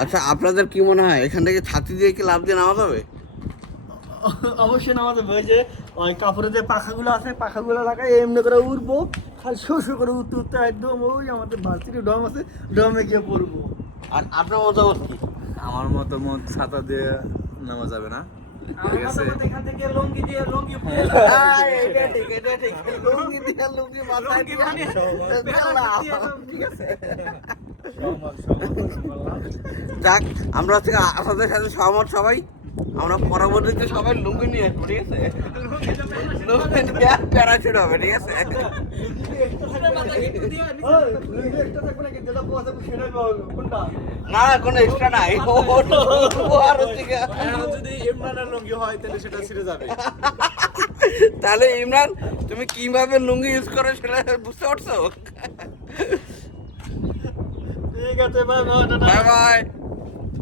আচ্ছা আপনাদের কি মনে হয় এখান থেকে ছাতি দিয়ে কি লাভ দিয়ে নামা যাবে? অবশ্যই নামাতে হবে। যে ওই কাপড়ের যে পাখাগুলো আছে পাখাগুলো লাগাই এমনি করে উঠবো, খালি শো শো করে উঠতে উঠতে একদম ওই আমাদের ভার্সিটি ডম আছে, ডমে গিয়ে পড়বো। আর আপনার মতামত কি? আমার মতামত ছাতা দিয়ে নামা যাবে না, ঠিক আছে? এখান থেকে লুঙ্গি দিয়ে লুঙ্গি পরে এটা ঠিক, এটা ঠিক। লুঙ্গি দিয়ে লুঙ্গি মাথায় দিয়ে ঠিক আছে। যাক, আমরা হচ্ছে আপনাদের সাথে সহমত সবাই। আমরা পরবর্তীতে সবাই লুঙ্গি নিয়ে আসবো, ঠিক আছে? লুঙ্গি নিয়ে প্যারাশুট হবে, ঠিক আছে? না কোনো এক্সট্রা নাই। আর হচ্ছে গিয়ে যদি ইমরানের লুঙ্গি হয় তাহলে সেটা ছিঁড়ে যাবে। তাহলে ইমরান তুমি কিভাবে লুঙ্গি ইউজ করো সেটা বুঝতে পারছো? ঠিক আছে, বাই বাই। Bye bye.